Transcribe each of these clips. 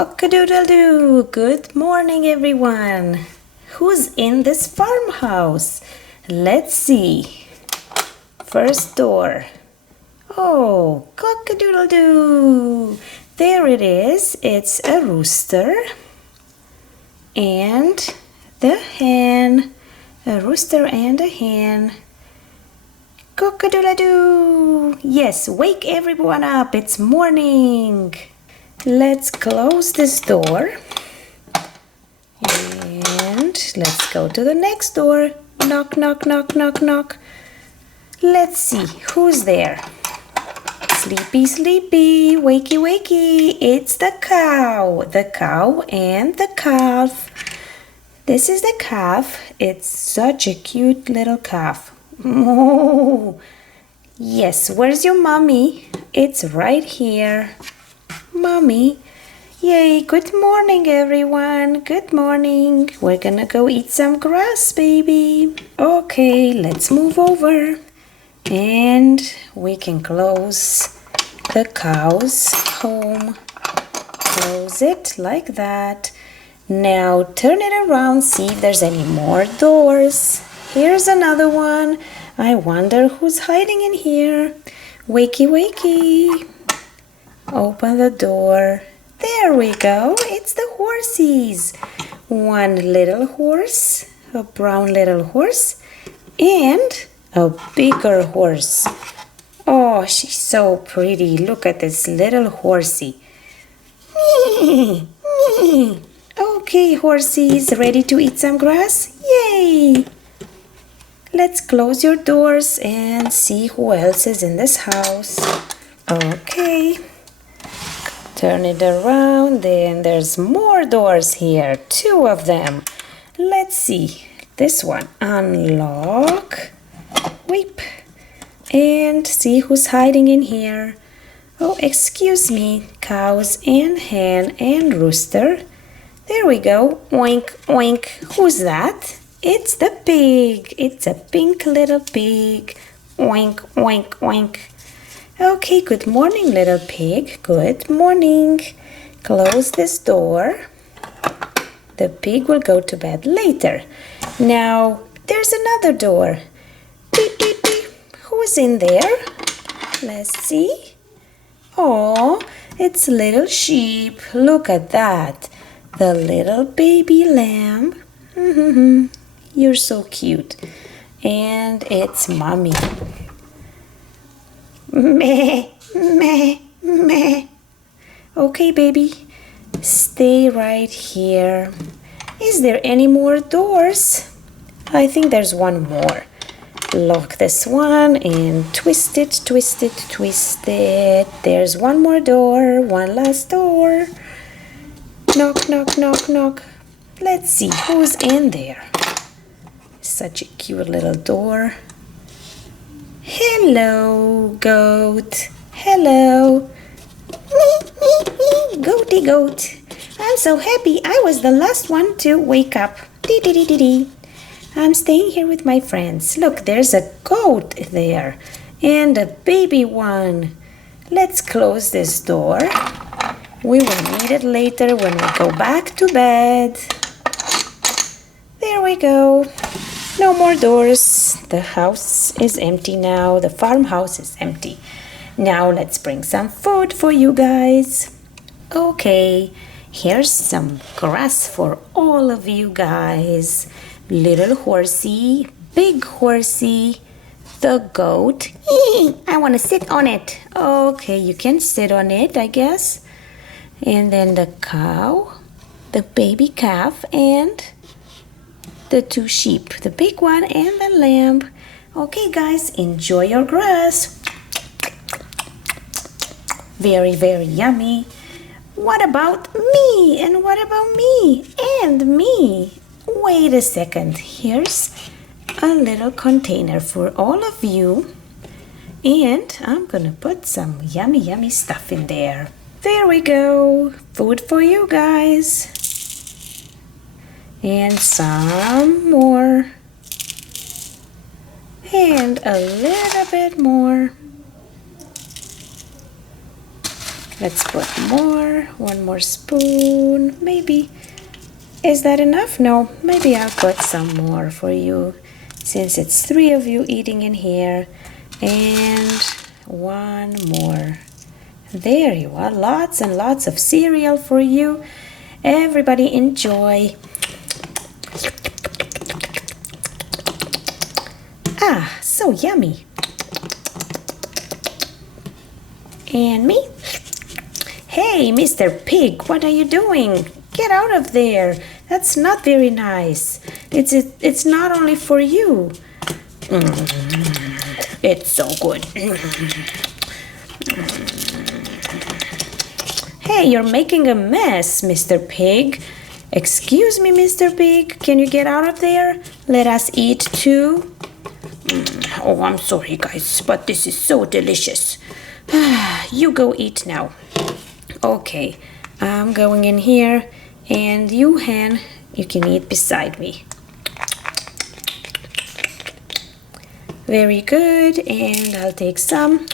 Cock-a-doodle-doo! Good morning, everyone! Who's in this farmhouse? Let's see. First door. Oh, cock-a-doodle-doo! There it is. It's a rooster and the hen. A rooster and a hen. Cock-a-doodle-doo! Yes, wake everyone up. It's morning. Let's close this door and let's go to the next door. Knock, knock, knock, knock, knock. Let's see who's there. Sleepy, sleepy, wakey, wakey. It's the cow and the calf. This is the calf. It's such a cute little calf. Oh, yes, where's your mommy? It's right here. Mommy. Yay, good morning, everyone. Good morning. We're gonna go eat some grass, baby. Okay, let's move over. And we can close the cow's home. Close it like that. Now turn it around, see if there's any more doors. Here's another one. I wonder who's hiding in here. Wakey, wakey. Open the door. There we go. It's the horsies. One little horse, a brown little horse, and a bigger horse. Oh, she's so pretty. Look at this little horsey. Okay, horsies, ready to eat some grass? Yay! Let's close your doors and see who else is in this house. Okay. Turn it around, and there's more doors here, 2 of them. Let's see, this one, unlock, whip, and see who's hiding in here. Oh, excuse me, cows and hen and rooster. There we go, oink, oink. Who's that? It's the pig. It's a pink little pig. Oink, oink, oink. Okay, good morning, little pig. Good morning. Close this door. The pig will go to bed later. Now, there's another door. Beep, beep, beep. Who's in there? Let's see. Oh, it's little sheep. Look at that. The little baby lamb. You're so cute. And it's mommy. Meh, meh, meh. Okay, baby, stay right here. Is there any more doors? I think there's one more. Lock this one and twist it, twist it, twist it. There's one more door, one last door. Knock, knock, knock, knock. Let's see who's in there. Such a cute little door. Hello, goat. Hello. Goaty goat. I'm so happy I was the last one to wake up. Dee. I'm staying here with my friends. Look, there's a goat there and a baby one. Let's close this door. We will need it later when we go back to bed. There we go. No more doors. The house is empty now. The farmhouse is empty. Now let's bring some food for you guys. Okay, here's some grass for all of you guys. Little horsey, big horsey, the goat. I want to sit on it. Okay, you can sit on it, I guess. And then the cow, the baby calf, and the 2 sheep, the big one and the lamb. Okay, guys, enjoy your grass. Very, very yummy. What about me? And what about me? And me? Wait a second. Here's a little container for all of you. And I'm gonna put some yummy, yummy stuff in there. There we go. Food for you guys. And some more. And a little bit more. Let's put more. One more spoon, maybe. Is that enough? No, maybe I'll put some more for you since it's 3 of you eating in here. And one more. There you are. Lots and lots of cereal for you. Everybody enjoy. Ah, so yummy. And me? Hey, Mr. Pig, what are you doing? Get out of there. That's not very nice. It's not only for you. It's so good. Hey, you're making a mess, Mr. Pig. Excuse me, Mr. Pig. Can you get out of there? Let us eat too. Oh, I'm sorry, guys, but this is so delicious. You go eat now. Okay, I'm going in here, and you, Hen, you can eat beside me. Very good, and I'll take some.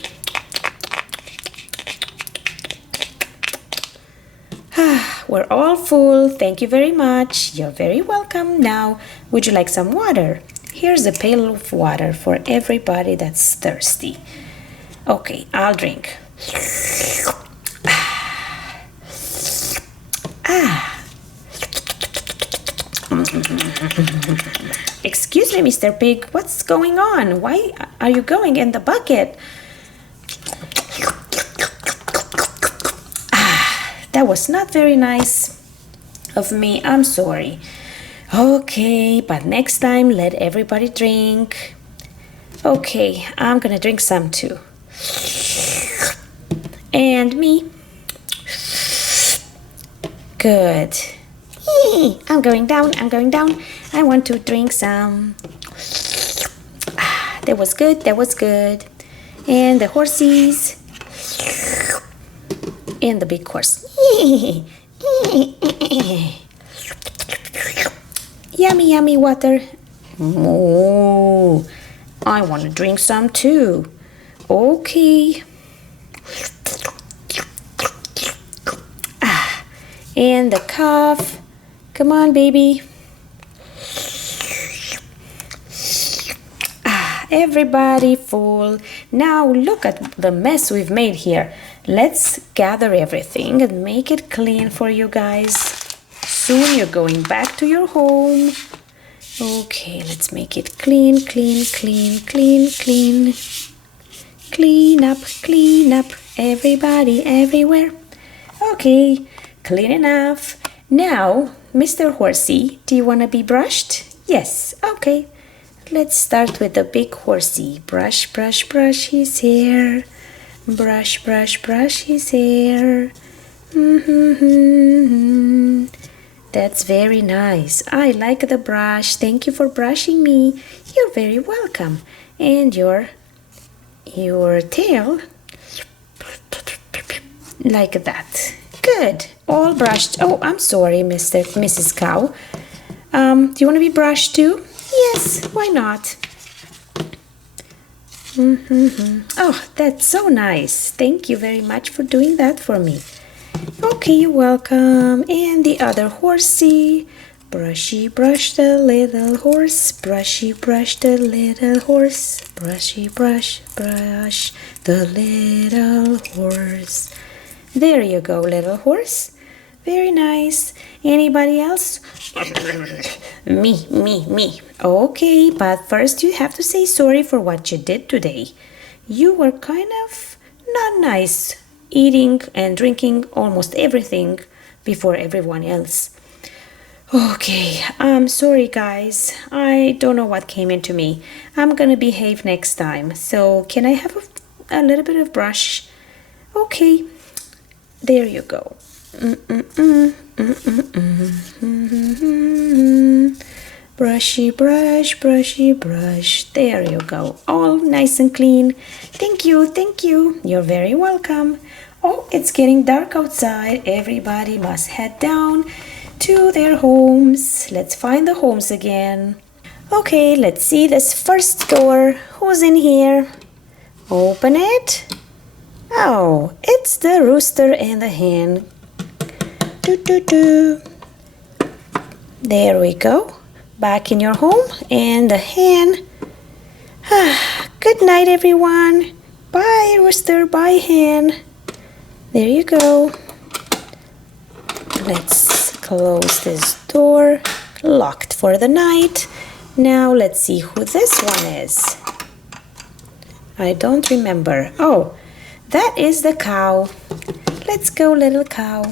We're all full. Thank you very much. You're very welcome. Now, would you like some water? Here's a pail of water for everybody that's thirsty. Okay, I'll drink. Excuse me, Mr. Pig, what's going on? Why are you going in the bucket? That was not very nice of me. I'm sorry. Okay, but next time let everybody drink. Okay, I'm gonna drink some too. And me. Good. I'm going down, I'm going down. I want to drink some. That was good, that was good. And the horsies. And the big horse. Yummy, yummy water. Oh, I want to drink some too. Okay. And the calf. Come on, baby. Everybody full. Now look at the mess we've made here. Let's gather everything and make it clean for you guys. Soon you're going back to your home. Okay, let's make it clean, clean, clean, clean, clean. Clean up, everybody, everywhere. Okay, clean enough. Now, Mr. Horsey, do you want to be brushed? Yes, okay. Let's start with the big horsey. Brush, brush, brush his hair. Brush, brush, brush his hair. That's very nice. I like the brush. Thank you for brushing me. You're very welcome. And your tail, like that. Good. All brushed. Oh, I'm sorry, Mrs. Cow. Do you want to be brushed too? Yes, why not? Oh, that's so nice. Thank you very much for doing that for me. Okay, you're welcome. And the other horsey. Brushy brush the little horse. Brushy brush the little horse. Brushy brush, brush the little horse. There you go, little horse. Very nice. Anybody else? Me. Okay, but first you have to say sorry for what you did today. You were kind of not nice, eating and drinking almost everything before everyone else. Okay, I'm sorry guys. I don't know what came into me. I'm gonna behave next time. So can I have a little bit of brush? Okay, there you go. Brushy brush, brushy brush. There you go. All nice and clean. Thank you, thank you. You're very welcome. Oh, it's getting dark outside. Everybody must head down to their homes. Let's find the homes again. Okay, let's see this first door. Who's in here? Open it. Oh, it's it's the rooster and the hen. Doo, doo, doo. There we go. Back in your home. And the hen. Good night, everyone. Bye, rooster. Bye, hen. There you go. Let's close this door. Locked for the night. Now let's see who this one is. I don't remember. Oh, that is the cow. Let's go, little cow.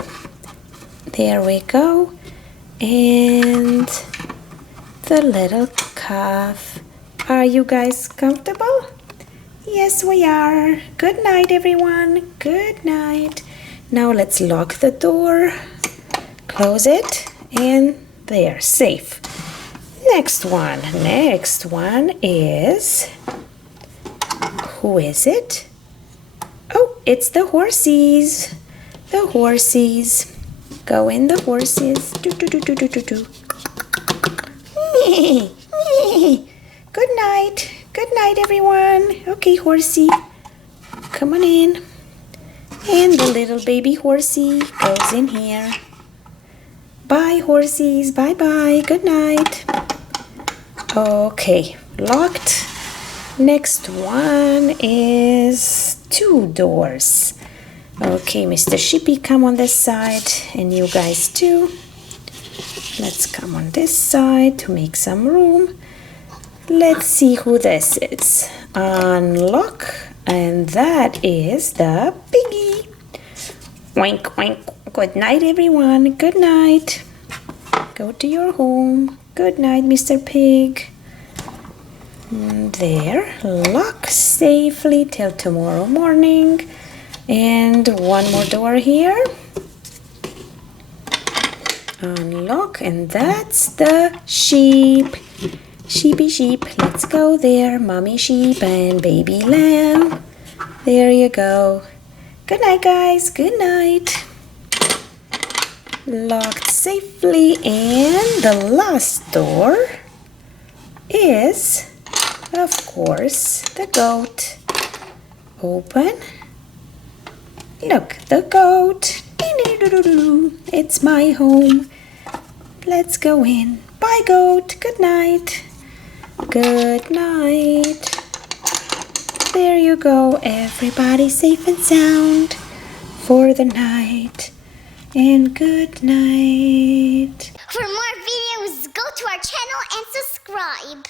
There we go. And the little calf. Are you guys comfortable? Yes, we are. Good night, everyone. Good night. Now let's lock the door. Close it. And there, safe. Next one. Next one is... Who is it? Oh, it's the horsies. The horsies. Go in the horses. Do, do, do, do, do, do, do. Good night. Good night, everyone. Okay, horsey. Come on in. And the little baby horsey goes in here. Bye, horsies. Bye-bye. Good night. Okay, locked. Next one is 2 doors. Okay, Mr. Sheepy, come on this side, and you guys too. Let's come on this side to make some room. Let's see who this is. Unlock, and that is the piggy. Wink, wink. Good night, everyone. Good night. Go to your home. Good night, Mr. Pig. There, lock safely till tomorrow morning. And one more door here. Unlock, and that's the sheep. Sheepy sheep, let's go there. Mommy sheep and baby lamb. There you go. Good night, guys. Good night. Locked safely, and the last door is, of course, the goat. Open. Look, the goat. It's my home. Let's go in. Bye, goat. Good night. Good night. There you go. Everybody safe and sound for the night. And good night. For more videos, go to our channel and subscribe.